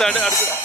അടുത്ത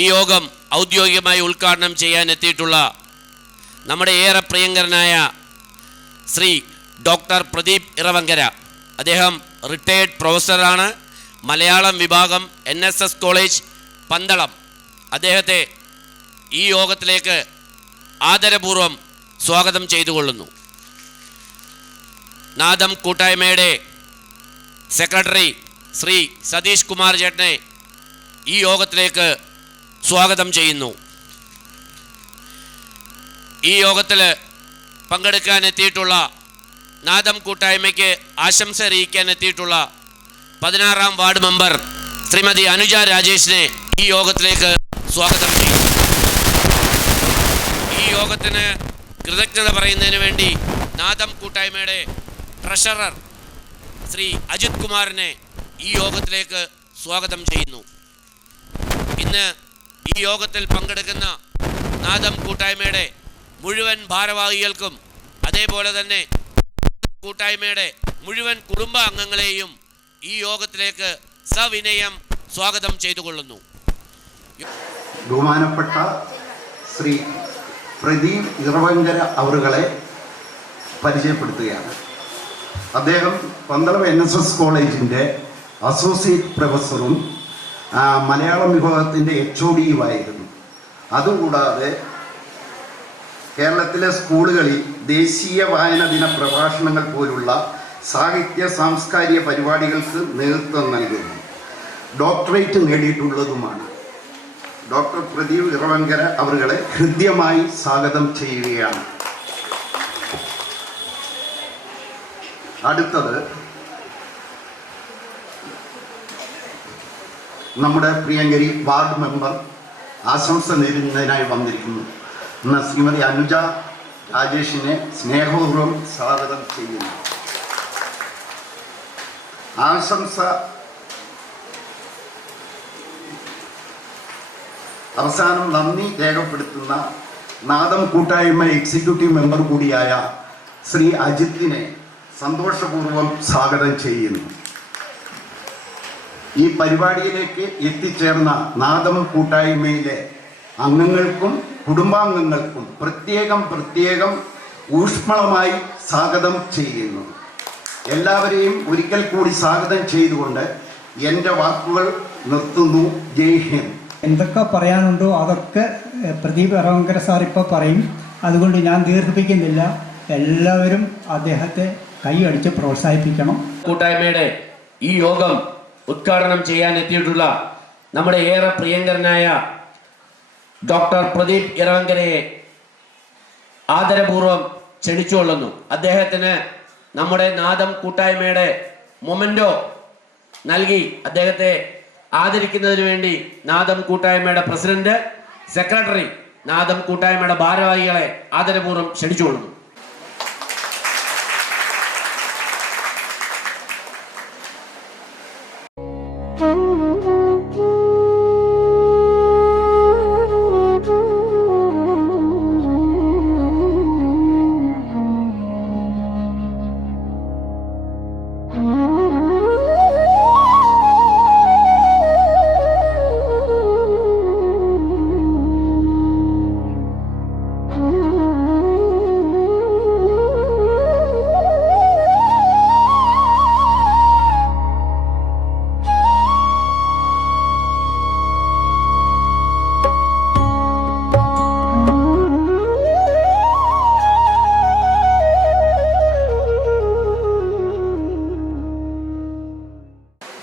ഈ യോഗം ഔദ്യോഗികമായി ഉദ്ഘാടനം ചെയ്യാൻ എത്തിയിട്ടുള്ള നമ്മുടെ ഏറെ പ്രിയങ്കരനായ ശ്രീ ഡോക്ടർ പ്രദീപ് ഇറവങ്കര, അദ്ദേഹം റിട്ടയേർഡ് പ്രൊഫസറാണ്, മലയാളം വിഭാഗം NSS കോളേജ് പന്തളം. അദ്ദേഹത്തെ ഈ യോഗത്തിലേക്ക് ആദരപൂർവം സ്വാഗതം ചെയ്തുകൊള്ളുന്നു. നാദം കൂട്ടായ്മയുടെ സെക്രട്ടറി ശ്രീ സതീഷ് കുമാർ ചേട്ടനെ ഈ യോഗത്തിലേക്ക് സ്വാഗതം ചെയ്യുന്നു. ഈ യോഗത്തിൽ പങ്കെടുക്കാൻ എത്തിയിട്ടുള്ള നാദം കൂട്ടായ്മയ്ക്ക് ആശംസ അറിയിക്കാൻ എത്തിയിട്ടുള്ള 16-ാം വാർഡ് മെമ്പർ ശ്രീമതി അനുജ രാജേഷിനെ ഈ യോഗത്തിലേക്ക് സ്വാഗതം ചെയ്യുന്നു. ഈ യോഗത്തിന് കൃതജ്ഞത പറയുന്നതിന് വേണ്ടി നാദം കൂട്ടായ്മയുടെ ട്രഷറർ ശ്രീ അജിത് കുമാറിനെ ഈ യോഗത്തിലേക്ക് സ്വാഗതം ചെയ്യുന്നു. ഇന്ന് ഈ യോഗത്തിൽ പങ്കെടുക്കുന്ന നാദം കൂട്ടായ്മയുടെ മുഴുവൻ ഭാരവാഹികൾക്കും അതേപോലെ തന്നെ കൂട്ടായ്മയുടെ മുഴുവൻ കുടുംബ അംഗങ്ങളെയും ഈ യോഗത്തിലേക്ക് സവിനയം സ്വാഗതം ചെയ്തുകൊള്ളുന്നു. ബഹുമാനപ്പെട്ട ശ്രീ പ്രദീപ് ഇറവങ്കര അവരുകളെ പരിചയപ്പെടുത്തുകയാണ്. അദ്ദേഹം പന്തളം NSS കോളേജിൻ്റെ അസോസിയേറ്റ് പ്രൊഫസറും മലയാളം വിഭാഗത്തിൻ്റെ HOD-യുമായിരുന്നു. അതുകൂടാതെ കേരളത്തിലെ സ്കൂളുകളിൽ ദേശീയ വായന ദിന പ്രഭാഷണങ്ങൾ പോലുള്ള സാഹിത്യ സാംസ്കാരിക പരിപാടികൾക്ക് നേതൃത്വം നൽകുന്നു. ഡോക്ടറേറ്റ് നേടിയിട്ടുള്ളതുമാണ്. ഡോക്ടർ പ്രദീപ് ഇറവങ്കര അവരുകളെ ഹൃദ്യമായി സ്വാഗതം ചെയ്യുകയാണ്. അടുത്തത് നമ്മുടെ പ്രിയങ്കരി വാർഡ് മെമ്പർ ആശംസ നേരുന്നതിനായി വന്നിരിക്കുന്നു. ശ്രീമതി അനുജ രാജേഷിനെ സ്നേഹപൂർവ്വം സ്വാഗതം ചെയ്യുന്നു. ആശംസ അവസാനം നന്ദി രേഖപ്പെടുത്തുന്ന നാദം കൂട്ടായ്മ എക്സിക്യൂട്ടീവ് മെമ്പർ കൂടിയായ ശ്രീ അജിത്തിനെ സന്തോഷപൂർവ്വം സ്വാഗതം ചെയ്യുന്നു. ഈ പരിപാടിയിലേക്ക് എത്തിച്ചേർന്ന നാദം കൂട്ടായ്മയിലെ അംഗങ്ങൾക്കും കുടുംബാംഗങ്ങൾക്കും പ്രത്യേകം ഊഷ്മളമായി സ്വാഗതം ചെയ്യുന്നു. എല്ലാവരെയും ഒരിക്കൽ കൂടി സ്വാഗതം ചെയ്തുകൊണ്ട് എൻ്റെ വാക്കുകൾ നിർത്തുന്നു. ജയ് ഹിന്ദ്. എന്തൊക്കെ പറയാനുണ്ടോ അതൊക്കെ പ്രദീപ് ഇറവങ്കര സാർ ഇപ്പോൾ പറയും. അതുകൊണ്ട് ഞാൻ ദീർഘിപ്പിക്കുന്നില്ല. എല്ലാവരും അദ്ദേഹത്തെ കൈയടിച്ച് പ്രോത്സാഹിപ്പിക്കണം. കൂട്ടായ്മയുടെ ഈ യോഗം ഉദ്ഘാടനം ചെയ്യാൻ എത്തിയിട്ടുള്ള നമ്മുടെ ഏറെ പ്രിയങ്കരനായ ഡോക്ടർ പ്രദീപ് ഇറവങ്കരയെ ആദരപൂർവ്വം ക്ഷണിച്ചുകൊള്ളുന്നു. അദ്ദേഹത്തിന് നമ്മുടെ നാദം കൂട്ടായ്മയുടെ മൊമെന്റോ നൽകി അദ്ദേഹത്തെ ആദരിക്കുന്നതിന് വേണ്ടി നാദം കൂട്ടായ്മയുടെ പ്രസിഡന്റ്, സെക്രട്ടറി, നാദം കൂട്ടായ്മയുടെ ഭാരവാഹികളെ ആദരപൂർവ്വം ക്ഷണിച്ചുകൊള്ളുന്നു.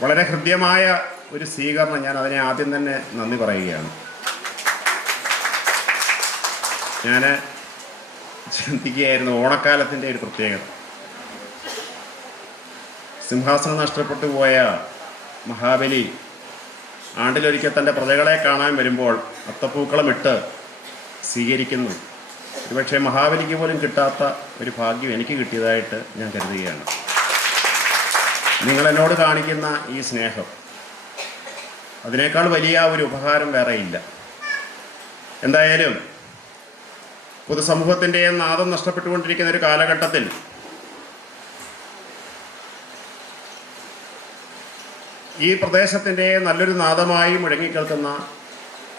വളരെ ഹൃദ്യമായ ഒരു സ്വീകരണം. ഞാൻ അതിനെ ആദ്യം തന്നെ നന്ദി പറയുകയാണ്. ഞാൻ ചിന്തിക്കുകയായിരുന്നു ഓണക്കാലത്തിൻ്റെ ഒരു പ്രത്യേകത. സിംഹാസനം നഷ്ടപ്പെട്ടു പോയ മഹാബലി ആണ്ടിലൊരിക്കൽ തൻ്റെ പ്രജകളെ കാണാൻ വരുമ്പോൾ അത്തപ്പൂക്കളമിട്ട് സ്വീകരിക്കുന്നു. ഒരുപക്ഷെ മഹാബലിക്ക് പോലും കിട്ടാത്ത ഒരു ഭാഗ്യം എനിക്ക് കിട്ടിയതായിട്ട് ഞാൻ കരുതുകയാണ്. നിങ്ങളെന്നോട് കാണിക്കുന്ന ഈ സ്നേഹം, അതിനേക്കാൾ വലിയ ഒരു ഉപഹാരം വേറെയില്ല. എന്തായാലും പൊതുസമൂഹത്തിൻ്റെ നാദം നഷ്ടപ്പെട്ടുകൊണ്ടിരിക്കുന്ന ഒരു കാലഘട്ടത്തിൽ ഈ പ്രദേശത്തിൻ്റെ നല്ലൊരു നാദമായി മുഴങ്ങിക്കേൾക്കുന്ന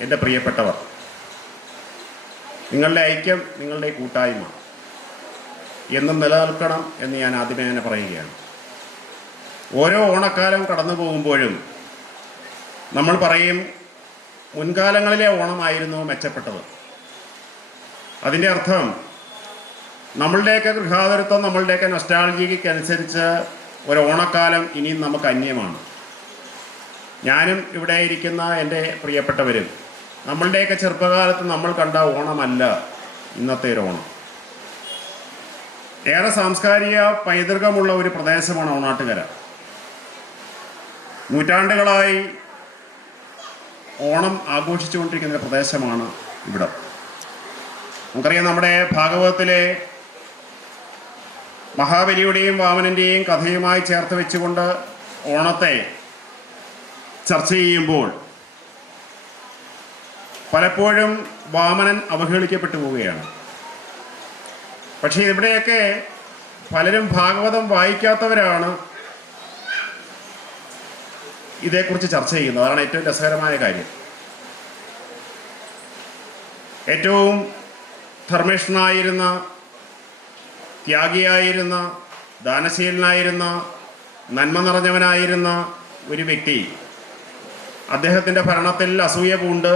എൻ്റെ പ്രിയപ്പെട്ടവർ, നിങ്ങളുടെ ഐക്യം, നിങ്ങളുടെ കൂട്ടായ്മ എന്നും നിലനിൽക്കണം എന്ന് ഞാൻ ആദ്യമേ തന്നെ പറയുകയാണ്. ഓരോ ഓണക്കാലം കടന്നു പോകുമ്പോഴും നമ്മൾ പറയും മുൻകാലങ്ങളിലെ ഓണമായിരുന്നു മെച്ചപ്പെട്ടത്. അതിൻ്റെ അർത്ഥം നമ്മളുടെയൊക്കെ ഗൃഹാതുരത്വം, നമ്മളുടെയൊക്കെ നൊസ്റ്റാൾജിക്ക് അനുസരിച്ച് ഒരു ഓണക്കാലം ഇനിയും നമുക്ക് അന്യമാണ്. ഞാനും ഇവിടെ ഇരിക്കുന്ന എൻ്റെ പ്രിയപ്പെട്ടവരും നമ്മളുടെയൊക്കെ ചെറുപ്പകാലത്ത് നമ്മൾ കണ്ട ഓണമല്ല ഇന്നത്തെ ഒരു ഓണം. ഏറെ സാംസ്കാരിക പൈതൃകമുള്ള ഒരു പ്രദേശമാണ് ഓണാട്ടുകര. നൂറ്റാണ്ടുകളായി ഓണം ആഘോഷിച്ചുകൊണ്ടിരിക്കുന്ന ഒരു പ്രദേശമാണ് ഇവിടെ. നമുക്കറിയാം, നമ്മുടെ ഭാഗവതത്തിലെ മഹാബലിയുടെയും വാമനൻ്റെയും കഥയുമായി ചേർത്ത് വെച്ചുകൊണ്ട് ഓണത്തെ ചർച്ച ചെയ്യുമ്പോൾ പലപ്പോഴും വാമനൻ അവഹേളിക്കപ്പെട്ടു പോവുകയാണ്. പക്ഷേ ഇവിടെയൊക്കെ പലരും ഭാഗവതം വായിക്കാത്തവരാണ് ഇതേക്കുറിച്ച് ചർച്ച ചെയ്യുന്നത്. അതാണ് ഏറ്റവും രസകരമായ കാര്യം. ഏറ്റവും ധർമ്മിഷ്ഠനായിരുന്ന, ത്യാഗിയായിരുന്ന, ദാനശീലനായിരുന്ന, നന്മ നിറഞ്ഞവനായിരുന്ന ഒരു വ്യക്തി അദ്ദേഹത്തിൻ്റെ ഭരണത്തിൽ അസൂയ പൂണ്ട്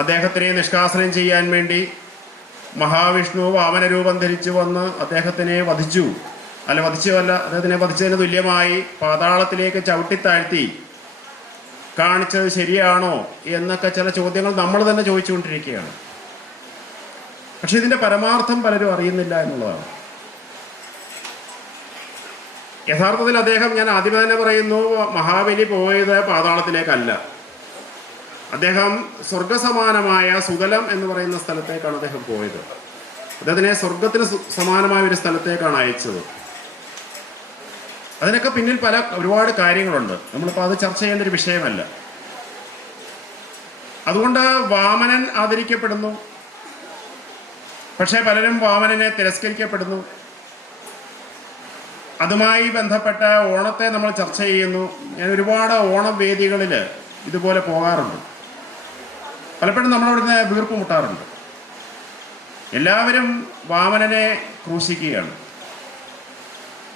അദ്ദേഹത്തിനെ നിഷ്കാസനം ചെയ്യാൻ വേണ്ടി മഹാവിഷ്ണു വാമന രൂപം ധരിച്ചു വന്ന് അദ്ദേഹത്തിനെ വധിച്ചു. അദ്ദേഹത്തിനെ വധിച്ചതിന് തുല്യമായി പാതാളത്തിലേക്ക് ചവിട്ടിത്താഴ്ത്തി കാണിച്ചത് ശരിയാണോ എന്നൊക്കെ ചില ചോദ്യങ്ങൾ നമ്മൾ തന്നെ ചോദിച്ചുകൊണ്ടിരിക്കുകയാണ്. പക്ഷെ ഇതിൻ്റെ പരമാർത്ഥം പലരും അറിയുന്നില്ല എന്നുള്ളതാണ്. യഥാർത്ഥത്തിൽ അദ്ദേഹം, ഞാൻ ആദ്യമേ തന്നെ പറയുന്നു, മഹാബലി പോയത് പാതാളത്തിലേക്കല്ല. അദ്ദേഹം സ്വർഗസമാനമായ സുതലം എന്ന് പറയുന്ന സ്ഥലത്തേക്കാണ് അദ്ദേഹം പോയത്. അദ്ദേഹത്തിനെ സ്വർഗത്തിന് സമാനമായ ഒരു സ്ഥലത്തേക്കാണ് അയച്ചത്. അതിനൊക്കെ പിന്നിൽ ഒരുപാട് കാര്യങ്ങളുണ്ട്. നമ്മളിപ്പോൾ അത് ചർച്ച ചെയ്യേണ്ട ഒരു വിഷയമല്ല. അതുകൊണ്ട് വാമനൻ ആദരിക്കപ്പെടുന്നു, പക്ഷേ പലരും വാമനനെ തിരസ്കരിക്കപ്പെടുന്നു. അതുമായി ബന്ധപ്പെട്ട ഓണത്തെ നമ്മൾ ചർച്ച ചെയ്യുന്നു. ഞാൻ ഒരുപാട് ഓണം വേദികളിൽ ഇതുപോലെ പോകാറുണ്ട്. പലപ്പോഴും നമ്മളവിടുന്ന് വീർപ്പ് മുട്ടാറുണ്ട്. എല്ലാവരും വാമനനെ ക്രൂശിക്കുകയാണ്.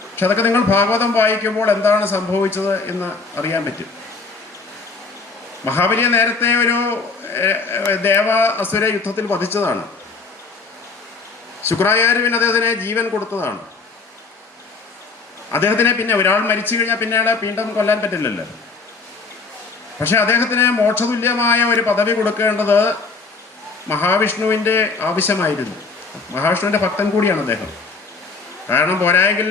പക്ഷെ അതൊക്കെ നിങ്ങൾ ഭാഗവതം വായിക്കുമ്പോൾ എന്താണ് സംഭവിച്ചത് എന്ന് അറിയാൻ പറ്റും. മഹാബലിയെ നേരത്തെ ഒരു ദേവ അസുര യുദ്ധത്തിൽ വധിച്ചതാണ്. ശുക്രാചാര്യൻ അദ്ദേഹത്തിന് ജീവൻ കൊടുത്തതാണ്. അദ്ദേഹത്തിനെ പിന്നെ ഒരാൾ മരിച്ചു കഴിഞ്ഞാൽ പിന്നെ അയാളെ വീണ്ടും കൊല്ലാൻ പറ്റില്ലല്ലോ. പക്ഷെ അദ്ദേഹത്തിന് മോക്ഷതുല്യമായ ഒരു പദവി കൊടുക്കേണ്ടത് മഹാവിഷ്ണുവിൻ്റെ ആവശ്യമായിരുന്നു. മഹാവിഷ്ണുവിൻ്റെ ഭക്തൻ കൂടിയാണ് അദ്ദേഹം. കാരണം പോരായെങ്കിൽ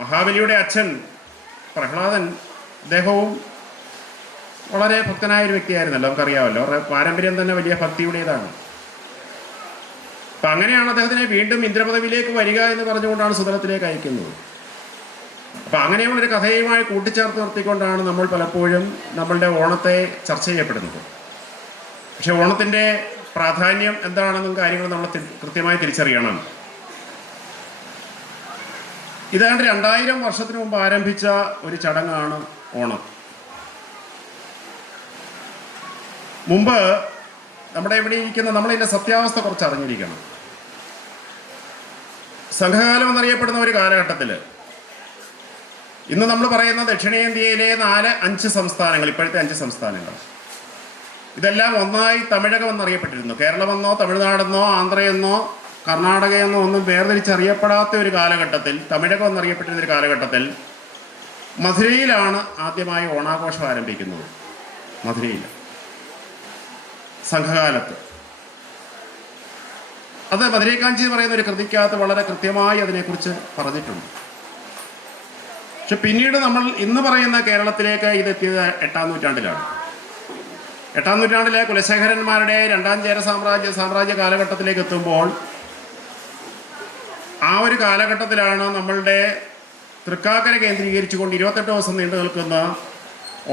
മഹാബലിയുടെ അച്ഛൻ പ്രഹ്ലാദൻ, അദ്ദേഹവും വളരെ ഭക്തനായ ഒരു വ്യക്തിയായിരുന്നല്ലോ, നമുക്കറിയാമല്ലോ. അവരുടെ പാരമ്പര്യം തന്നെ വലിയ ഭക്തിയുടേതാണ്. അപ്പം അങ്ങനെയാണ് അദ്ദേഹത്തിനെ വീണ്ടും ഇന്ദ്രപദവിയിലേക്ക് വരിക എന്ന് പറഞ്ഞുകൊണ്ടാണ് സുതലത്തിലേക്ക് അയക്കുന്നത്. അപ്പം അങ്ങനെയുള്ളൊരു കഥയുമായി കൂട്ടിച്ചേർത്ത് നിർത്തിക്കൊണ്ടാണ് നമ്മൾ പലപ്പോഴും നമ്മളുടെ ഓണത്തെ ചർച്ച ചെയ്യപ്പെടുന്നത്. പക്ഷെ ഓണത്തിൻ്റെ പ്രാധാന്യം എന്താണെന്നും കാര്യങ്ങൾ നമ്മൾ കൃത്യമായി തിരിച്ചറിയണം. ഇതാണ്ട് 2000 വർഷത്തിന് മുമ്പ് ആരംഭിച്ച ഒരു ചടങ്ങാണ് ഓണം. മുമ്പ് നമ്മുടെ ഇവിടെ ഇരിക്കുന്ന നമ്മളിതിൻ്റെ സത്യാവസ്ഥ കുറച്ച് അറിഞ്ഞിരിക്കണം. സംഘകാലം എന്നറിയപ്പെടുന്ന ഒരു കാലഘട്ടത്തിൽ ഇന്ന് നമ്മൾ പറയുന്ന ദക്ഷിണേന്ത്യയിലെ 4-5 സംസ്ഥാനങ്ങൾ, ഇപ്പോഴത്തെ 5 സംസ്ഥാനങ്ങൾ, ഇതെല്ലാം ഒന്നായി തമിഴകം എന്നറിയപ്പെട്ടിരുന്നു. കേരളമെന്നോ തമിഴ്നാടെന്നോ ആന്ധ്രയെന്നോ കർണാടകയെന്നോ ഒന്നും വേർതിരിച്ചറിയപ്പെടാത്ത ഒരു കാലഘട്ടത്തിൽ, തമിഴകം എന്നറിയപ്പെട്ടിരുന്ന ഒരു കാലഘട്ടത്തിൽ മധുരയിലാണ് ആദ്യമായി ഓണാഘോഷം ആരംഭിക്കുന്നത്. മധുരയിൽ സംഘകാലത്ത്. അത് മധുരൈക്കാഞ്ചി എന്ന് പറയുന്ന ഒരു കൃതിക്കകത്ത് വളരെ കൃത്യമായി അതിനെക്കുറിച്ച് പറഞ്ഞിട്ടുണ്ട്. പക്ഷെ പിന്നീട് നമ്മൾ ഇന്ന് പറയുന്ന കേരളത്തിലേക്ക് ഇതെത്തിയത് 8-ാം നൂറ്റാണ്ടിലാണ്. 8-ാം നൂറ്റാണ്ടിലെ കുലശേഖരന്മാരുടെ 2ാം ചേര സാമ്രാജ്യ കാലഘട്ടത്തിലേക്ക് എത്തുമ്പോൾ ആ ഒരു കാലഘട്ടത്തിലാണ് നമ്മളുടെ തൃക്കാക്കര കേന്ദ്രീകരിച്ചുകൊണ്ട് 28 ദിവസം നീണ്ടു നിൽക്കുന്ന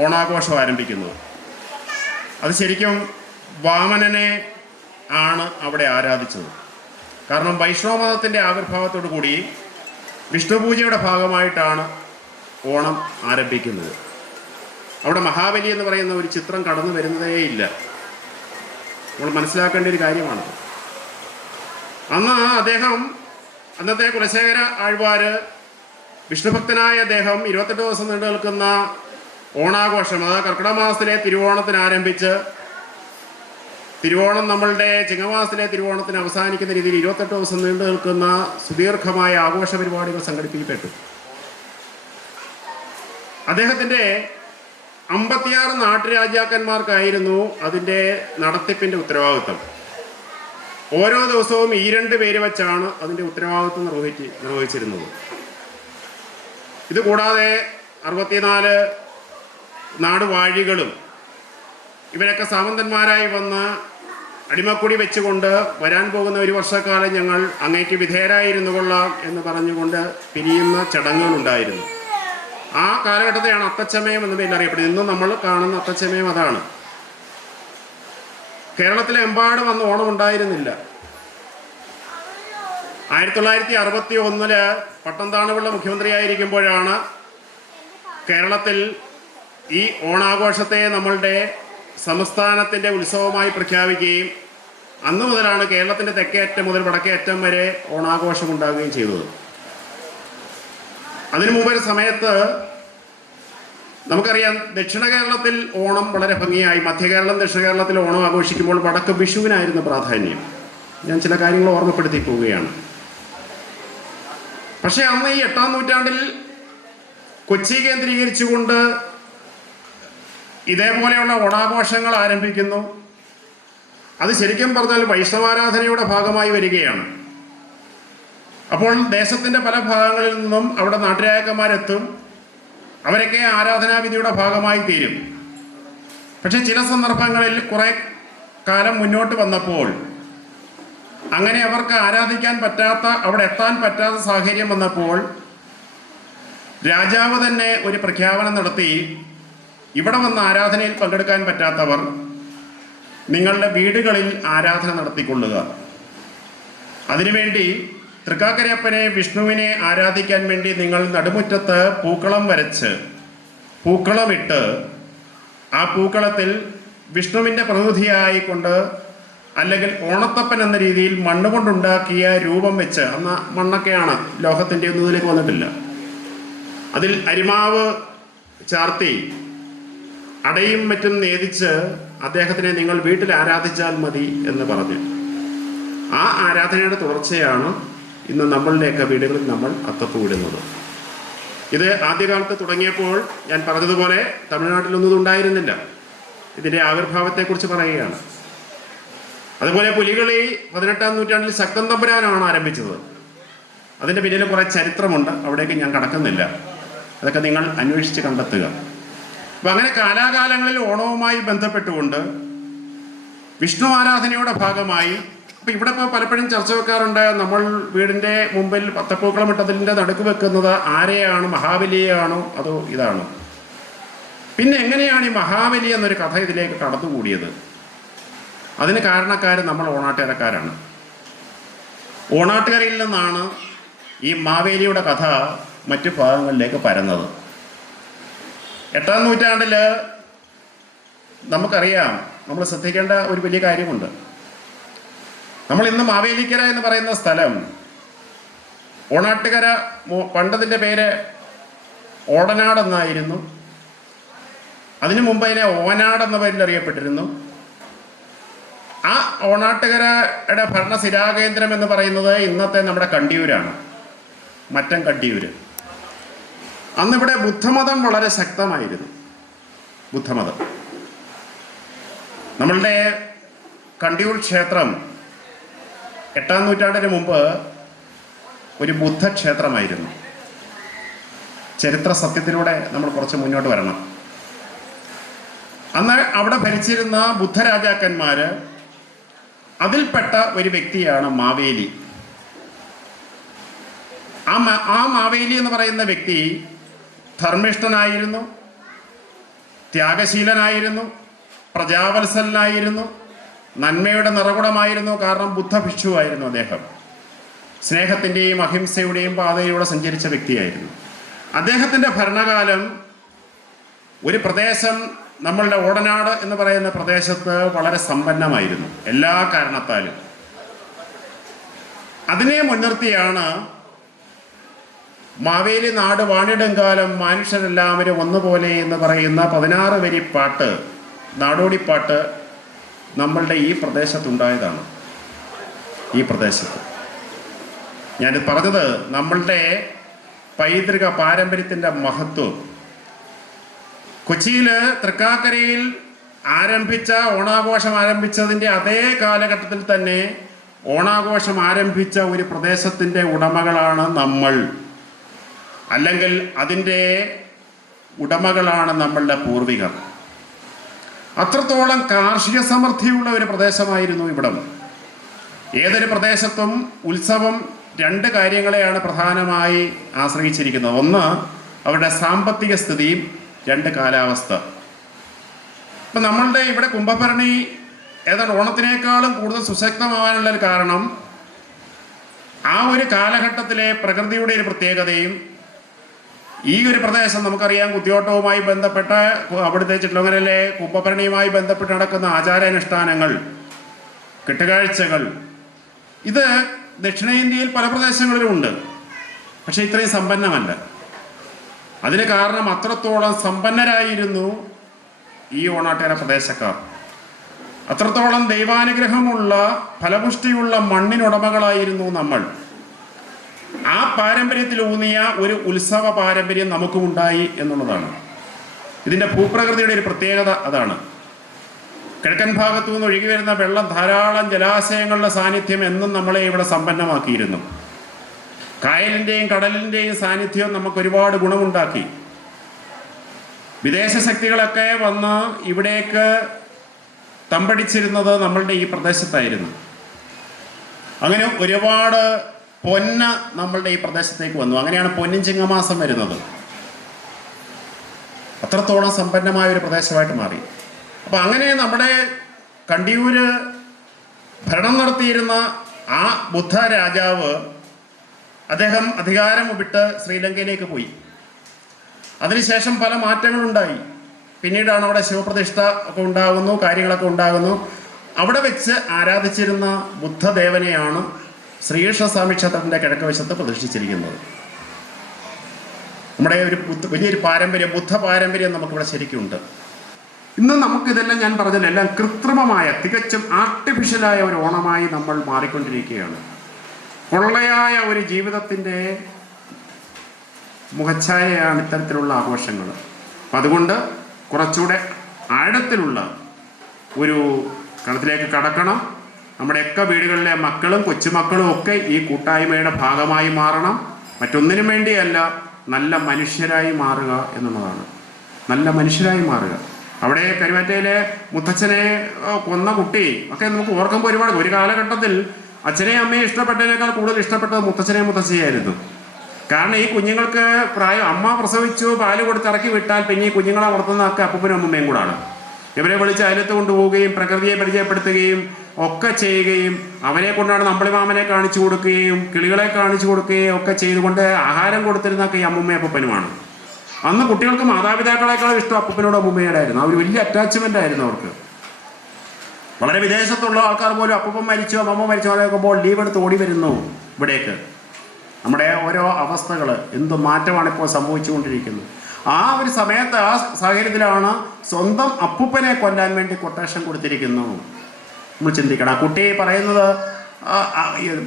ഓണാഘോഷം ആരംഭിക്കുന്നത്. അത് ശരിക്കും വാമനനെ ആണ് അവിടെ ആരാധിച്ചത്. കാരണം വൈഷ്ണവ മതത്തിൻ്റെ ആവിർഭാവത്തോടു കൂടി വിഷ്ണുപൂജയുടെ ഭാഗമായിട്ടാണ് ഓണം ആരംഭിക്കുന്നത്. അവിടെ മഹാബലി എന്ന് പറയുന്ന ഒരു ചിത്രം കടന്നു വരുന്നതേയില്ല. നമ്മൾ മനസ്സിലാക്കേണ്ട ഒരു കാര്യമാണ്. അന്ന് അദ്ദേഹം, അന്നത്തെ കുലശേഖര ആഴ്വാര്, വിഷ്ണുഭക്തനായ അദ്ദേഹം 28 ദിവസം നീണ്ടു നിൽക്കുന്ന ഓണാഘോഷം, അതായത് കർക്കിടക മാസത്തിലെ തിരുവോണത്തിന് ആരംഭിച്ച് തിരുവോണം നമ്മളുടെ ചിങ്ങമാസത്തിലെ തിരുവോണത്തിന് അവസാനിക്കുന്ന രീതിയിൽ 28 ദിവസം നീണ്ടു നിൽക്കുന്ന സുദീർഘമായ ആഘോഷ പരിപാടികൾ സംഘടിപ്പിക്കപ്പെട്ടു. അദ്ദേഹത്തിൻ്റെ 56 നാട്ടുരാജാക്കന്മാർക്കായിരുന്നു അതിൻ്റെ നടത്തിപ്പിൻ്റെ ഉത്തരവാദിത്വം. ഓരോ ദിവസവും 2 പേര് വെച്ചാണ് അതിൻ്റെ ഉത്തരവാദിത്വം നിർവഹിച്ചിരുന്നത്. ഇതുകൂടാതെ 64 നാടുവാഴികളും ഇവരൊക്കെ സാമന്തന്മാരായി വന്ന് അടിമക്കുടി വെച്ചുകൊണ്ട് വരാൻ പോകുന്ന ഒരു വർഷക്കാലം ഞങ്ങൾ അങ്ങേക്ക് വിധേയരായിരുന്നു കൊള്ളാം എന്ന് പറഞ്ഞുകൊണ്ട് പിരിയുന്ന ചടങ്ങുകളുണ്ടായിരുന്നു. ആ കാലഘട്ടത്തെയാണ് അത്തച്ചമയം എന്ന പേരിൽ അറിയപ്പെടുന്നത്. ഇന്നും നമ്മൾ കാണുന്ന അത്തച്ചമയം അതാണ്. കേരളത്തിലെ എമ്പാടും അന്ന് ഓണം ഉണ്ടായിരുന്നില്ല. 1961 പട്ടംതാണുപിള്ള മുഖ്യമന്ത്രിയായിരിക്കുമ്പോഴാണ് കേരളത്തിൽ ഈ ഓണാഘോഷത്തെ നമ്മളുടെ സംസ്ഥാനത്തിൻ്റെ ഉത്സവമായി പ്രഖ്യാപിക്കുകയും അന്ന് മുതലാണ് കേരളത്തിൻ്റെ തെക്കേ അറ്റം മുതൽ വടക്കേ അറ്റം വരെ ഓണാഘോഷം ഉണ്ടാകുകയും ചെയ്തത്. അതിനു മുമ്പ് ഒരു സമയത്ത് നമുക്കറിയാം, ദക്ഷിണ കേരളത്തിൽ ഓണം വളരെ ഭംഗിയായി, മധ്യ കേരളം ദക്ഷിണ കേരളത്തിൽ ഓണം ആഘോഷിക്കുമ്പോൾ വടക്ക് വിഷുവിനായിരുന്നു പ്രാധാന്യം. ഞാൻ ചില കാര്യങ്ങൾ ഓർമ്മപ്പെടുത്തി പോവുകയാണ്. പക്ഷേ അന്ന് ഈ 8-ാം നൂറ്റാണ്ടിൽ കൊച്ചി കേന്ദ്രീകരിച്ചുകൊണ്ട് ഇതേപോലെയുള്ള ഓണാഘോഷങ്ങൾ ആരംഭിക്കുന്നു. അത് ശരിക്കും പറഞ്ഞാൽ വൈഷ്ണവാരാധനയുടെ ഭാഗമായി വരികയാണ്. അപ്പോൾ ദേശത്തിൻ്റെ പല ഭാഗങ്ങളിൽ നിന്നും അവിടെ നാട്ടുരാജാക്കന്മാരെത്തും. അവരൊക്കെ ആരാധനാവിധിയുടെ ഭാഗമായി തീരും. പക്ഷെ ചില സന്ദർഭങ്ങളിൽ കുറെ കാലം മുന്നോട്ട് വന്നപ്പോൾ അങ്ങനെ അവർക്ക് ആരാധിക്കാൻ പറ്റാത്ത, അവിടെ എത്താൻ പറ്റാത്ത സാഹചര്യം വന്നപ്പോൾ രാജാവ് തന്നെ ഒരു പ്രഖ്യാപനം നടത്തി, ഇവിടെ വന്ന് ആരാധനയിൽ പങ്കെടുക്കാൻ പറ്റാത്തവർ നിങ്ങളുടെ വീടുകളിൽ ആരാധന നടത്തിക്കൊള്ളുക. അതിനുവേണ്ടി തൃക്കാക്കരയപ്പനെ, വിഷ്ണുവിനെ ആരാധിക്കാൻ വേണ്ടി നിങ്ങൾ നടുമുറ്റത്ത് പൂക്കളം വരച്ച് പൂക്കളമിട്ട് ആ പൂക്കളത്തിൽ വിഷ്ണുവിൻ്റെ പ്രതിനിധിയായിക്കൊണ്ട് അല്ലെങ്കിൽ ഓണത്തപ്പൻ എന്ന രീതിയിൽ മണ്ണ് കൊണ്ടുണ്ടാക്കിയ രൂപം വെച്ച്, അന്ന് മണ്ണൊക്കെയാണ്, ലോഹത്തിൻ്റെ ഒന്നും ഇതിലേക്ക് വന്നിട്ടില്ല, അതിൽ അരിമാവ് ചാർത്തി അടയും മറ്റും നേദിച്ച് അദ്ദേഹത്തിനെ നിങ്ങൾ വീട്ടിൽ ആരാധിച്ചാൽ മതി എന്ന് പറഞ്ഞു. ആ ആരാധനയുടെ തുടർച്ചയാണ് ഇന്ന് നമ്മളുടെയൊക്കെ വീടുകളിൽ നമ്മൾ അത്തപ്പൂ ഇടുന്നത്. ഇത് ആദ്യകാലത്ത് തുടങ്ങിയപ്പോൾ ഞാൻ പറഞ്ഞതുപോലെ തമിഴ്നാട്ടിലൊന്നും ഉണ്ടായിരുന്നില്ല. ഇതിൻ്റെ ആവിർഭാവത്തെക്കുറിച്ച് പറയുകയാണ്. അതുപോലെ പുലികളി 18-ാം നൂറ്റാണ്ടിൽ ശക്തൻ തമ്പുരാനാണ് ആരംഭിച്ചത്. അതിൻ്റെ പിന്നിൽ കുറേ ചരിത്രമുണ്ട്, അവിടേക്ക് ഞാൻ കടക്കുന്നില്ല. അതൊക്കെ നിങ്ങൾ അന്വേഷിച്ച് കണ്ടെത്തുക. അപ്പം അങ്ങനെ കാലാകാലങ്ങളിൽ ഓണവുമായി ബന്ധപ്പെട്ടുകൊണ്ട് വിഷ്ണു ആരാധനയുടെ ഭാഗമായി, അപ്പം ഇവിടെ ഇപ്പോൾ പലപ്പോഴും ചർച്ച വെക്കാറുണ്ട്, നമ്മൾ വീടിൻ്റെ മുമ്പിൽ പത്തപ്പൂക്കളം ഇട്ടതിൻ്റെ നടുക്ക് വെക്കുന്നത് ആരെയാണ്, മഹാബലിയെയാണോ അതോ ഇതാണോ? പിന്നെ എങ്ങനെയാണ് ഈ മഹാബലി എന്നൊരു കഥ ഇതിലേക്ക് കടന്നുകൂടിയത്? അതിന് കാരണക്കാർ നമ്മൾ ഓണാട്ടുകരക്കാരാണ്. ഓണാട്ടുകരയിൽ നിന്നാണ് ഈ മാവേലിയുടെ കഥ മറ്റു ഭാഗങ്ങളിലേക്ക് പരന്നത്. 8-ാം നൂറ്റാണ്ടിൽ നമുക്കറിയാം, നമ്മൾ ശ്രദ്ധിക്കേണ്ട ഒരു വലിയ കാര്യമുണ്ട്. നമ്മൾ ഇന്ന് മാവേലിക്കര എന്ന് പറയുന്ന സ്ഥലം, ഓണാട്ടുകര പണ്ടതിൻ്റെ പേര് ഓടനാട് എന്നായിരുന്നു. അതിനു മുമ്പ് അതിനെ ഓനാട് എന്ന പേരിൽ അറിയപ്പെട്ടിരുന്നു. ആ ഓണാട്ടുകരയുടെ ഭരണസിരാകേന്ദ്രം എന്ന് പറയുന്നത് ഇന്നത്തെ നമ്മുടെ കണ്ടിയൂരാണ്, മറ്റം കണ്ടിയൂര്. അന്നിവിടെ ബുദ്ധമതം വളരെ ശക്തമായിരുന്നു. ബുദ്ധമതം, നമ്മളുടെ കണ്ടിയൂർ ക്ഷേത്രം 8-ാം നൂറ്റാണ്ടിന് മുമ്പ് ഒരു ബുദ്ധക്ഷേത്രമായിരുന്നു. ചരിത്ര സത്യത്തിലൂടെ നമ്മൾ കുറച്ച് മുന്നോട്ട് വരണം. അന്ന് അവിടെ ഭരിച്ചിരുന്ന ബുദ്ധരാജാക്കന്മാർ, അതിൽപ്പെട്ട ഒരു വ്യക്തിയാണ് മാവേലി. ആ മാവേലി എന്ന് പറയുന്ന വ്യക്തി ധർമ്മിഷ്ഠനായിരുന്നു, ത്യാഗശീലനായിരുന്നു, പ്രജാവത്സലനായിരുന്നു, നന്മയുടെ നിറകുടമായിരുന്നു. കാരണം ബുദ്ധഭിക്ഷുവായിരുന്നു അദ്ദേഹം. സ്നേഹത്തിൻ്റെയും അഹിംസയുടെയും പാതയിലൂടെ സഞ്ചരിച്ച വ്യക്തിയായിരുന്നു. അദ്ദേഹത്തിൻ്റെ ഭരണകാലം ഒരു പ്രദേശം, നമ്മളുടെ ഓടനാട് എന്ന് പറയുന്ന പ്രദേശത്ത് വളരെ സമ്പന്നമായിരുന്നു എല്ലാ കാരണത്താലും. അതിനെ മുൻനിർത്തിയാണ് മാവേലി നാട് വാണിടുംകാലം മനുഷ്യരെല്ലാവരും ഒന്നുപോലെ എന്ന് പറയുന്ന 16 വരി പാട്ട്, നാടോടിപ്പാട്ട് നമ്മളുടെ ഈ പ്രദേശത്തുണ്ടായതാണ്. ഈ പ്രദേശത്ത് ഞാനിത് പറഞ്ഞത് നമ്മളുടെ പൈതൃക പാരമ്പര്യത്തിൻ്റെ മഹത്വം. കൊച്ചിയിൽ തൃക്കാക്കരയിൽ ആരംഭിച്ച ഓണാഘോഷം ആരംഭിച്ചതിൻ്റെ അതേ കാലഘട്ടത്തിൽ തന്നെ ഓണാഘോഷം ആരംഭിച്ച ഒരു പ്രദേശത്തിൻ്റെ ഉടമകളാണ് നമ്മൾ, അല്ലെങ്കിൽ അതിൻ്റെ ഉടമകളാണ് നമ്മളുടെ പൂർവികർ. അത്രത്തോളം കാർഷിക സമൃദ്ധിയുള്ള ഒരു പ്രദേശമായിരുന്നു ഇവിടം. ഏതൊരു പ്രദേശത്തും ഉത്സവം 2 കാര്യങ്ങളെയാണ് പ്രധാനമായി ആശ്രയിച്ചിരിക്കുന്നത്. ഒന്ന് അവരുടെ സാമ്പത്തിക സ്ഥിതിയും, 2 കാലാവസ്ഥ. ഇപ്പം നമ്മളുടെ ഇവിടെ കുംഭഭരണി ഏതാണ്ട് ഓണത്തിനേക്കാളും കൂടുതൽ സുശക്തമാവാനുള്ളൊരു കാരണം ആ ഒരു കാലഘട്ടത്തിലെ പ്രകൃതിയുടെ ഒരു പ്രത്യേകതയും, ഈ ഒരു പ്രദേശം നമുക്കറിയാം കുത്തിയോട്ടവുമായി ബന്ധപ്പെട്ട, അവിടുത്തെ ചിറ്റലങ്ങരയിലെ കുംഭഭരണിയുമായി ബന്ധപ്പെട്ട് നടക്കുന്ന ആചാരാനുഷ്ഠാനങ്ങൾ, കെട്ടുകാഴ്ചകൾ, ഇത് ദക്ഷിണേന്ത്യയിൽ പല പ്രദേശങ്ങളിലും ഉണ്ട്. പക്ഷെ ഇത്രയും സമ്പന്നമല്ല. അതിന് കാരണം അത്രത്തോളം സമ്പന്നരായിരുന്നു ഈ ഓണാട്ടുകര പ്രദേശക്കാർ. അത്രത്തോളം ദൈവാനുഗ്രഹമുള്ള, ഫലപുഷ്ടിയുള്ള മണ്ണിനുടമകളായിരുന്നു നമ്മൾ. ആ പാരമ്പര്യത്തിലൂന്നിയ ഒരു ഉത്സവ പാരമ്പര്യം നമുക്കുമുണ്ടായി എന്നുള്ളതാണ്. ഇതിൻ്റെ ഭൂപ്രകൃതിയുടെ ഒരു പ്രത്യേകത അതാണ്. കിഴക്കൻ ഭാഗത്തു നിന്ന് ഒഴുകി വരുന്ന വെള്ളം, ധാരാളം ജലാശയങ്ങളുടെ സാന്നിധ്യം എന്നും നമ്മളെ ഇവിടെ സമ്പന്നമാക്കിയിരുന്നു. കായലിൻ്റെയും കടലിൻ്റെയും സാന്നിധ്യം നമുക്ക് ഒരുപാട് ഗുണമുണ്ടാക്കി. വിദേശ ശക്തികളൊക്കെ വന്ന് ഇവിടേക്ക് തമ്പടിച്ചിരുന്നത് നമ്മളുടെ ഈ പ്രദേശത്തായിരുന്നു. അങ്ങനെ ഒരുപാട് പൊന്ന് നമ്മളുടെ ഈ പ്രദേശത്തേക്ക് വന്നു. അങ്ങനെയാണ് പൊന്നും ചിങ്ങമാസം വരുന്നത്. അത്രത്തോളം സമ്പന്നമായ ഒരു പ്രദേശമായിട്ട് മാറി. അപ്പം അങ്ങനെ നമ്മുടെ കണ്ടിയൂര് ഭരണം നടത്തിയിരുന്ന ആ ബുദ്ധ രാജാവ് അദ്ദേഹം അധികാരം വിട്ട് ശ്രീലങ്കയിലേക്ക് പോയി. അതിനുശേഷം പല മാറ്റങ്ങളുണ്ടായി. പിന്നീടാണ് അവിടെ ശിവപ്രതിഷ്ഠ ഒക്കെ ഉണ്ടാകുന്നു, കാര്യങ്ങളൊക്കെ ഉണ്ടാകുന്നു. അവിടെ വെച്ച് ആരാധിച്ചിരുന്ന ബുദ്ധദേവനെയാണ് ശ്രീകൃഷ്ണസ്വാമി ക്ഷേത്രത്തിൻ്റെ കിഴക്ക് വശത്ത് പ്രതിഷ്ഠിച്ചിരിക്കുന്നത്. നമ്മുടെ ഒരു വലിയൊരു പാരമ്പര്യം, ബുദ്ധ പാരമ്പര്യം നമുക്കിവിടെ ശരിക്കുമുണ്ട്. ഇന്ന് നമുക്കിതെല്ലാം ഞാൻ പറഞ്ഞല്ലോ, എല്ലാം കൃത്രിമമായ, തികച്ചും ആർട്ടിഫിഷ്യലായ ഒരു ഓണമായി നമ്മൾ മാറിക്കൊണ്ടിരിക്കുകയാണ്. പൊള്ളയായ ഒരു ജീവിതത്തിൻ്റെ മുഖച്ഛായയാണ് ഇത്തരത്തിലുള്ള ആഘോഷങ്ങൾ. അപ്പം അതുകൊണ്ട് കുറച്ചുകൂടെ ആഴത്തിലുള്ള ഒരു കളത്തിലേക്ക് കടക്കണം. നമ്മുടെയൊക്കെ വീടുകളിലെ മക്കളും കൊച്ചുമക്കളും ഒക്കെ ഈ കൂട്ടായ്മയുടെ ഭാഗമായി മാറണം. മറ്റൊന്നിനും വേണ്ടിയല്ല, നല്ല മനുഷ്യരായി മാറുക എന്നുള്ളതാണ്. നല്ല മനുഷ്യരായി മാറുക. അവിടെ കരുവാറ്റയിലെ മുത്തച്ഛനെ കൊന്ന കുട്ടി ഒക്കെ നമുക്ക് ഓർക്കുമ്പോൾ ഒരുപാട്, ഒരു കാലഘട്ടത്തിൽ അച്ഛനെയും അമ്മയെ ഇഷ്ടപ്പെട്ടതിനേക്കാൾ കൂടുതൽ ഇഷ്ടപ്പെട്ടത് മുത്തച്ഛനെയും മുത്തച്ഛയായിരുന്നു. കാരണം ഈ കുഞ്ഞുങ്ങൾക്ക് അമ്മ പ്രസവിച്ചു പാല് കൊടുത്തിറക്കി വിട്ടാൽ പിന്നെ ഈ കുഞ്ഞുങ്ങളെ വളർത്തുന്നതൊക്കെ അപ്പൂപ്പനും അമ്മയും കൂടാണ്. ഇവരെ വിളിച്ച് അയലത്ത് കൊണ്ടുപോവുകയും പ്രകൃതിയെ പരിചയപ്പെടുത്തുകയും ഒക്കെ ചെയ്യുകയും അവരെ കൊണ്ടാണ് നമ്പളിമാമനെ കാണിച്ചു കൊടുക്കുകയും കിളികളെ കാണിച്ചു കൊടുക്കുകയും ഒക്കെ ചെയ്തുകൊണ്ട് ആഹാരം കൊടുത്തിരുന്നൊക്കെ ഈ അമ്മൂമ്മയും അപ്പൂപ്പനുമാണ്. അന്ന് കുട്ടികൾക്ക് മാതാപിതാക്കളെക്കാളും ഇഷ്ടം അപ്പൂപ്പനോട് അമ്മൂമ്മയോടായിരുന്നു. അവർ വലിയ അറ്റാച്ച്മെൻ്റ് ആയിരുന്നു അവർക്ക്. വളരെ വിദേശത്തുള്ള ആൾക്കാർ പോലും അപ്പൂപ്പൻ മരിച്ചോ അമ്മ മരിച്ചോ നോക്കുമ്പോൾ ലീവ് എടുത്ത് ഓടി വരുന്നു ഇവിടേക്ക്. നമ്മുടെ ഓരോ അവസ്ഥകൾ എന്ത് മാറ്റമാണ് ഇപ്പോൾ സംഭവിച്ചുകൊണ്ടിരിക്കുന്നത്. ആ ഒരു സമയത്ത്, ആ സാഹചര്യത്തിലാണ് സ്വന്തം അപ്പൂപ്പനെ കൊല്ലാൻ വേണ്ടി കൊട്ടേഷൻ കൊടുത്തിരിക്കുന്നു. നമ്മൾ ചിന്തിക്കണം. ആ കുട്ടി പറയുന്നത്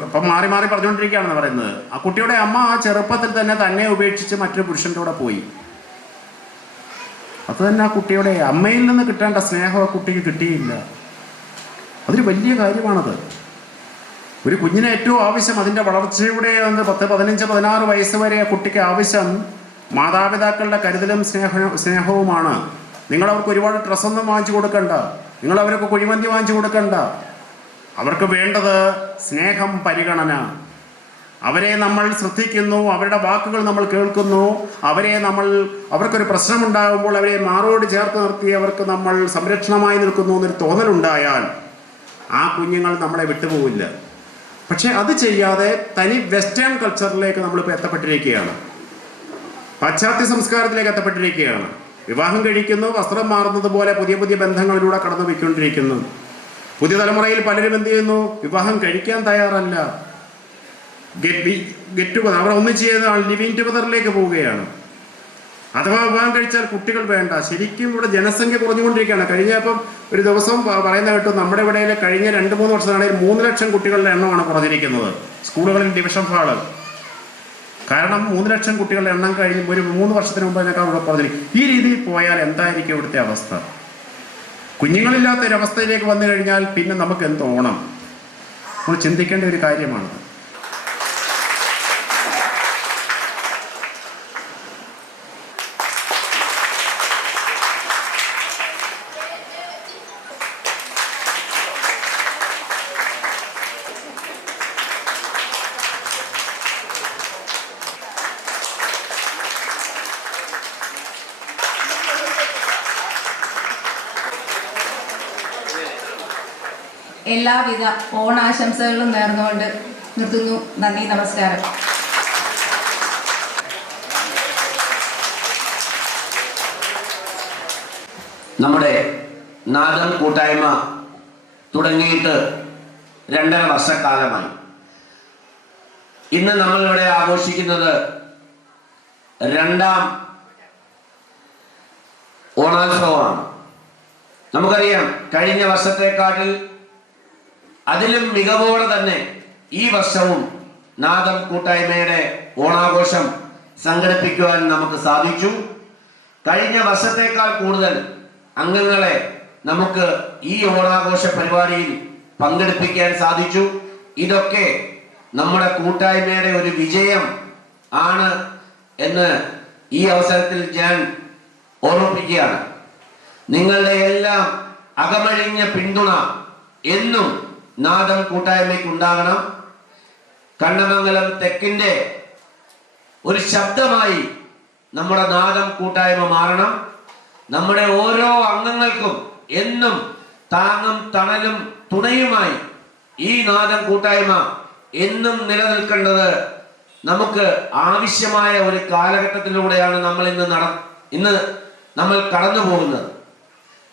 ഇപ്പം മാറി മാറി പറഞ്ഞുകൊണ്ടിരിക്കുകയാണെന്ന് പറയുന്നത്. ആ കുട്ടിയുടെ അമ്മ ആ ചെറുപ്പത്തിൽ തന്നെ ഉപേക്ഷിച്ച് മറ്റൊരു പുരുഷൻ്റെ കൂടെ പോയി. അത് തന്നെ ആ കുട്ടിയുടെ അമ്മയിൽ നിന്ന് കിട്ടേണ്ട സ്നേഹം ആ കുട്ടിക്ക് കിട്ടിയില്ല. അതൊരു വലിയ കാര്യമാണത്. ഒരു കുഞ്ഞിന് ഏറ്റവും ആവശ്യം അതിൻ്റെ വളർച്ചയുടെ 10, 15, 16 വയസ്സ് വരെ ആ കുട്ടിക്ക് ആവശ്യം മാതാപിതാക്കളുടെ കരുതലും സ്നേഹവുമാണ്. നിങ്ങളവർക്ക് ഒരുപാട് ഡ്രസ്സൊന്നും വാങ്ങിച്ചു കൊടുക്കണ്ട, നിങ്ങളവർക്ക് കുഴിമന്തി വാങ്ങിച്ചു കൊടുക്കണ്ട. അവർക്ക് വേണ്ടത് സ്നേഹം, പരിഗണന. അവരെ നമ്മൾ ശ്രദ്ധിക്കുന്നു, അവരുടെ വാക്കുകൾ നമ്മൾ കേൾക്കുന്നു, അവർക്കൊരു പ്രശ്നമുണ്ടാകുമ്പോൾ അവരെ മാറോട് ചേർത്ത് നിർത്തി അവർക്ക് നമ്മൾ സംരക്ഷണമായി നിൽക്കുന്നു എന്നൊരു തോന്നലുണ്ടായാൽ ആ കുഞ്ഞുങ്ങൾ നമ്മളെ വിട്ടുപോകില്ല. പക്ഷെ അത് ചെയ്യാതെ തനി വെസ്റ്റേൺ കൾച്ചറിലേക്ക് നമ്മളിപ്പോൾ എത്തപ്പെട്ടിരിക്കുകയാണ്. പാശ്ചാത്യ സംസ്കാരത്തിലേക്ക് എത്തപ്പെട്ടിരിക്കുകയാണ്. വിവാഹം കഴിക്കുന്നു, വസ്ത്രം മാറുന്നത് പോലെ പുതിയ പുതിയ ബന്ധങ്ങളിലൂടെ കടന്നു പോയിക്കൊണ്ടിരിക്കുന്നു. പുതിയ തലമുറയിൽ പലരും എന്ത് ചെയ്യുന്നു? വിവാഹം കഴിക്കാൻ തയ്യാറല്ല. ഗെറ്റ് ടുഗദർ, അവർ ഒന്നിച്ച് ചെയ്യുന്ന ലിവിങ് ടുഗദറിലേക്ക് പോവുകയാണ്. അഥവാ വിവാഹം കഴിച്ചാൽ കുട്ടികൾ വേണ്ട. ശരിക്കും ഇവിടെ ജനസംഖ്യ കുറഞ്ഞുകൊണ്ടിരിക്കുകയാണ്. കഴിഞ്ഞപ്പം ഒരു ദിവസം പറയുന്ന കേട്ടു, നമ്മുടെ ഇവിടെ കഴിഞ്ഞ 2-3 വർഷത്തിനിടയിൽ 3 ലക്ഷം കുട്ടികളുടെ എണ്ണമാണ് കുറഞ്ഞിരിക്കുന്നത് സ്കൂളുകളിൽ ഡിവിഷൻ ഹാള്. കാരണം 3 ലക്ഷം കുട്ടികളുടെ എണ്ണം കഴിഞ്ഞ് ഒരു 3 വർഷത്തിന് മുമ്പ് അതിനേക്കാൾ ഇവിടെ കുറഞ്ഞിരിക്കും. ഈ രീതിയിൽ പോയാൽ എന്തായിരിക്കും ഇവിടുത്തെ അവസ്ഥ? കുഞ്ഞുങ്ങളില്ലാത്തൊരവസ്ഥയിലേക്ക് വന്നു കഴിഞ്ഞാൽ പിന്നെ നമുക്ക് എന്ത് ഓണം? നമ്മൾ ചിന്തിക്കേണ്ട ഒരു കാര്യമാണ്. എല്ലാവിധ ഓണാശംസകളും നേർന്നുകൊണ്ട് നിർത്തുന്നു. നന്ദി, നമസ്കാരം. നമ്മുടെ നാദം കൂട്ടായ്മ തുടങ്ങിയിട്ട് 2.5 വർഷക്കാലമായി. ഇന്ന് നമ്മളിവിടെ ആഘോഷിക്കുന്നത് 2ാം ഓണോത്സവമാണ്. നമുക്കറിയാം, കഴിഞ്ഞ വർഷത്തെക്കാട്ടിൽ അതിലും മികവോടെ തന്നെ ഈ വർഷവും നാദം കൂട്ടായ്മയുടെ ഓണാഘോഷം സംഘടിപ്പിക്കുവാൻ നമുക്ക് സാധിച്ചു. കഴിഞ്ഞ വർഷത്തേക്കാൾ കൂടുതൽ അംഗങ്ങളെ നമുക്ക് ഈ ഓണാഘോഷ പരിപാടിയിൽ പങ്കെടുപ്പിക്കാൻ സാധിച്ചു. ഇതൊക്കെ നമ്മുടെ കൂട്ടായ്മയുടെ ഒരു വിജയം ആണ് എന്ന് ഈ അവസരത്തിൽ ഞാൻ ഓർമ്മിപ്പിക്കുകയാണ്. നിങ്ങളുടെ എല്ലാം അകമഴിഞ്ഞ പിന്തുണ എന്നും നാദം കൂട്ടായ്മയ്ക്ക് ഉണ്ടാകണം. കണ്ണമംഗലം തെക്കിന്റെ ഒരു ശബ്ദമായി നമ്മുടെ നാദം കൂട്ടായ്മ മാറണം. നമ്മുടെ ഓരോ അംഗങ്ങൾക്കും എന്നും താങ്ങും തണലും തുണയുമായി ഈ നാദം കൂട്ടായ്മ എന്നും നിലനിൽക്കേണ്ടത് നമുക്ക് ആവശ്യമായ ഒരു കാലഘട്ടത്തിലൂടെയാണ് നമ്മൾ ഇന്ന് നമ്മൾ കടന്നു പോകുന്നത്.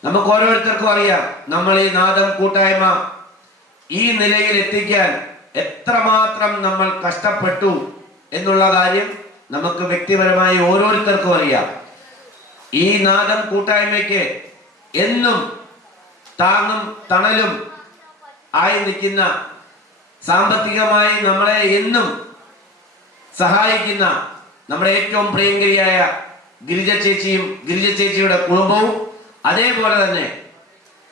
നമുക്ക് ഓരോരുത്തർക്കും അറിയാം, നമ്മൾ ഈ നാദം കൂട്ടായ്മ ഈ നിലയിൽ എത്തിക്കാൻ എത്രമാത്രം നമ്മൾ കഷ്ടപ്പെട്ടു എന്നുള്ള കാര്യം നമുക്ക് വ്യക്തിപരമായി ഓരോരുത്തർക്കും അറിയാം. ഈ നാദം കൂട്ടായ്മയ്ക്ക് എന്നും താങ്ങും തണലും ആയി നിൽക്കുന്ന, സാമ്പത്തികമായി നമ്മളെ എന്നും സഹായിക്കുന്ന നമ്മുടെ ഏറ്റവും പ്രിയങ്കരിയായ ഗിരിജ ചേച്ചിയുടെ കുടുംബവും, അതേപോലെ തന്നെ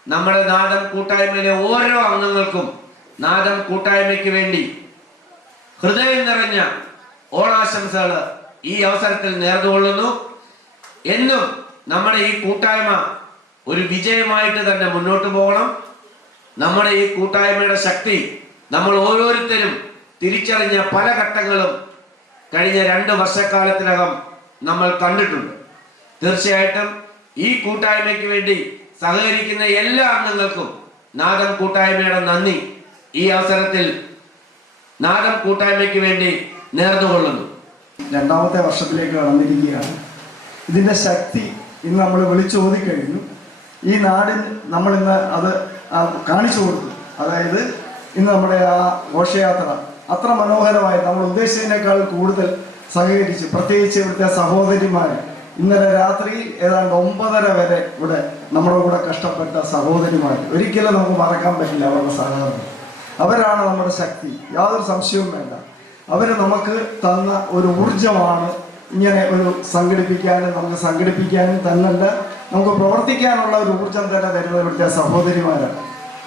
നമ്മുടെ നാദം കൂട്ടായ്മയിലെ ഓരോ അംഗങ്ങൾക്കും നാദം കൂട്ടായ്മയ്ക്ക് വേണ്ടി ഹൃദയം നിറഞ്ഞ ഓണാശംസകൾ ഈ അവസരത്തിൽ നേർന്നുകൊള്ളുന്നു. എന്നും നമ്മുടെ ഈ കൂട്ടായ്മ ഒരു വിജയമായിട്ട് തന്നെ മുന്നോട്ട് പോകണം. നമ്മുടെ ഈ കൂട്ടായ്മയുടെ ശക്തി നമ്മൾ ഓരോരുത്തരും തിരിച്ചറിഞ്ഞ പല ഘട്ടങ്ങളും കഴിഞ്ഞ 2 വർഷക്കാലത്തിനകം നമ്മൾ കണ്ടിട്ടുണ്ട്. തീർച്ചയായിട്ടും ഈ കൂട്ടായ്മയ്ക്ക് വേണ്ടി സഹകരിക്കുന്ന എല്ലാ അംഗങ്ങൾക്കും നാദം കൂട്ടായ്മയുടെ നന്ദി ഈ അവസരത്തിൽ നാദം കൂട്ടായ്മയ്ക്ക് വേണ്ടി നേർന്നുകൊള്ളുന്നു. 2ാമത്തെ വർഷത്തിലേക്ക് കടന്നിരിക്കുകയാണ്. ഇതിൻ്റെ ശക്തി ഇന്ന് നമ്മൾ വിളിച്ചോതി കഴിഞ്ഞു. ഈ നാടിന് നമ്മളിന്ന് അത് കാണിച്ചു കൊടുത്തു. അതായത് ഇന്ന് നമ്മുടെ ആ ഘോഷയാത്ര അത്ര മനോഹരമായി നമ്മൾ ഉദ്ദേശിച്ചതിനേക്കാൾ കൂടുതൽ സഹകരിച്ച്, പ്രത്യേകിച്ച് ഇവിടുത്തെ സഹോദരിമാർ ഇന്നലെ രാത്രി ഏതാണ്ട് 9:30 വരെ ഇവിടെ നമ്മുടെ കൂടെ കഷ്ടപ്പെട്ട സഹോദരിമാർ, ഒരിക്കലും നമുക്ക് മറക്കാൻ പറ്റില്ല അവരുടെ സഹകരണം. അവരാണ് നമ്മുടെ ശക്തി, യാതൊരു സംശയവും വേണ്ട. അവർ നമുക്ക് തന്ന ഒരു ഊർജമാണ് ഇങ്ങനെ ഒരു നമുക്ക് സംഘടിപ്പിക്കാനും തന്നല്ല, നമുക്ക് പ്രവർത്തിക്കാനുള്ള ഒരു ഊർജം തന്നെ തരുന്നത് ഇവിടുത്തെ സഹോദരിമാരാണ്.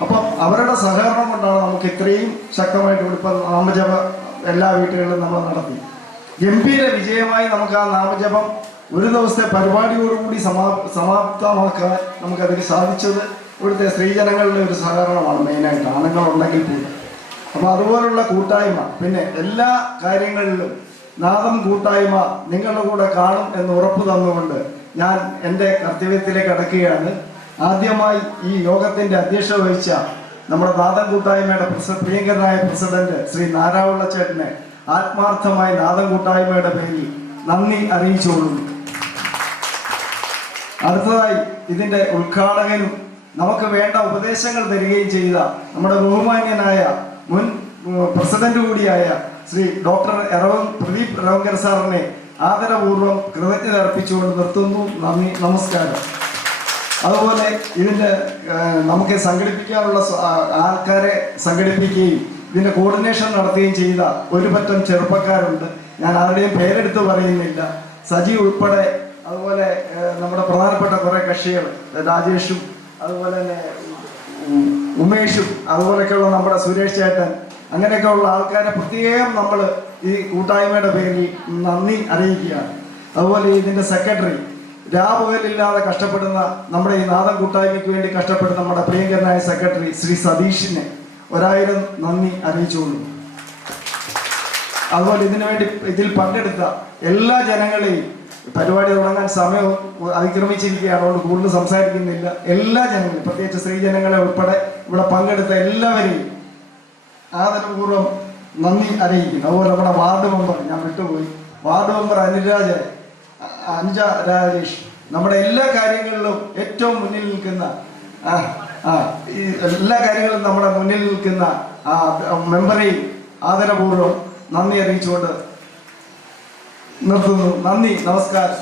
അപ്പം അവരുടെ സഹകരണം കൊണ്ടാണ് നമുക്ക് ഇത്രയും ശക്തമായിട്ട് ഇപ്പം നാമജപം എല്ലാ വീട്ടുകളിലും നമ്മൾ നടത്തി. ഗംഭീര വിജയമായി നമുക്ക് ആ നാമജപം ഒരു ദിവസത്തെ പരിപാടിയോടുകൂടി സമാപ്തമാക്കാൻ നമുക്കതിന് സാധിച്ചത് ഇവിടുത്തെ സ്ത്രീജനങ്ങളുടെ ഒരു സഹകരണമാണ് മെയിനായിട്ട്, ആണുങ്ങളുണ്ടെങ്കിൽ കൂടി. അപ്പോൾ അതുപോലുള്ള കൂട്ടായ്മ, പിന്നെ എല്ലാ കാര്യങ്ങളിലും നാദം കൂട്ടായ്മ നിങ്ങളുടെ കൂടെ കാണും എന്ന് ഉറപ്പ് തന്നുകൊണ്ട് ഞാൻ എൻ്റെ കർത്തവ്യത്തിലേക്ക് അടക്കുകയാണ്. ആദ്യമായി ഈ യോഗത്തിൻ്റെ അധ്യക്ഷത വഹിച്ച നമ്മുടെ നാദം കൂട്ടായ്മയുടെ പ്രിയങ്കരനായ പ്രസിഡന്റ് ശ്രീ നാരായണ ചേട്ടനെ ആത്മാർത്ഥമായി നാദം കൂട്ടായ്മയുടെ പേരിൽ നന്ദി അറിയിച്ചുകൊള്ളുന്നു. അടുത്തതായി ഇതിൻ്റെ ഉദ്ഘാടകനും നമുക്ക് വേണ്ട ഉപദേശങ്ങൾ തരികയും ചെയ്ത നമ്മുടെ ബഹുമാന്യനായ മുൻ പ്രസിഡന്റ് കൂടിയായ ശ്രീ ഡോക്ടർ പ്രദീപ് റവങ്കർ സാറിനെ ആദരപൂർവ്വം കൃതജ്ഞത അർപ്പിച്ചുകൊണ്ട് നിർത്തുന്നു. നന്ദി, നമസ്കാരം. അതുപോലെ ഇതിൻ്റെ നമുക്ക് സംഘടിപ്പിക്കാനുള്ള ആൾക്കാരെ സംഘടിപ്പിക്കുകയും ഇതിൻ്റെ കോർഡിനേഷൻ നടത്തുകയും ചെയ്ത ഒരു പറ്റം ചെറുപ്പക്കാരുണ്ട്. ഞാൻ ആരുടെയും പേരെടുത്ത് പറയുന്നില്ല. സജി ഉൾപ്പെടെ, അതുപോലെ നമ്മുടെ പ്രധാനപ്പെട്ട കുറേ കക്ഷികൾ, രാജേഷും അതുപോലെ തന്നെ ഉമേഷും അതുപോലെയൊക്കെയുള്ള നമ്മുടെ സുരേഷ് ചേട്ടൻ, അങ്ങനെയൊക്കെയുള്ള ആൾക്കാരെ പ്രത്യേകം നമ്മൾ ഈ കൂട്ടായ്മയുടെ പേരിൽ നന്ദി അറിയിക്കുകയാണ്. അതുപോലെ ഇതിൻ്റെ സെക്രട്ടറി, രാപകലില്ലാതെ കഷ്ടപ്പെടുന്ന നമ്മുടെ ഈ നാദം കൂട്ടായ്മയ്ക്ക് വേണ്ടി കഷ്ടപ്പെടുന്ന നമ്മുടെ പ്രിയങ്കരനായ സെക്രട്ടറി ശ്രീ സതീഷിനെ 1000 നന്ദി അറിയിച്ചുകൊള്ളു. അതുപോലെ ഇതിൽ പങ്കെടുത്ത എല്ലാ ജനങ്ങളെയും, പരിപാടി തുടങ്ങാൻ സമയം അതിക്രമിച്ചിരിക്കുകയാണ്, അതുകൊണ്ട് കൂടുതൽ സംസാരിക്കുന്നില്ല. എല്ലാ ജനങ്ങളെയും, പ്രത്യേകിച്ച് സ്ത്രീജനങ്ങളെ ഉൾപ്പെടെ ഇവിടെ പങ്കെടുത്ത എല്ലാവരെയും ആദരപൂർവ്വം നന്ദി അറിയിക്കുന്നു. അതുപോലെ നമ്മുടെ വാർഡ് മെമ്പർ, ഞാൻ വിട്ടുപോയി, വാർഡ് മെമ്പർ അനുജ രാജേഷ്, നമ്മുടെ എല്ലാ കാര്യങ്ങളിലും ഏറ്റവും മുന്നിൽ നിൽക്കുന്ന ഈ എല്ലാ കാര്യങ്ങളിലും നമ്മുടെ മുന്നിൽ നിൽക്കുന്ന മെമ്പറെയും ആദരപൂർവ്വം നന്ദി അറിയിച്ചുകൊണ്ട് നിർത്തുന്നു. നന്ദി, നമസ്കാരം.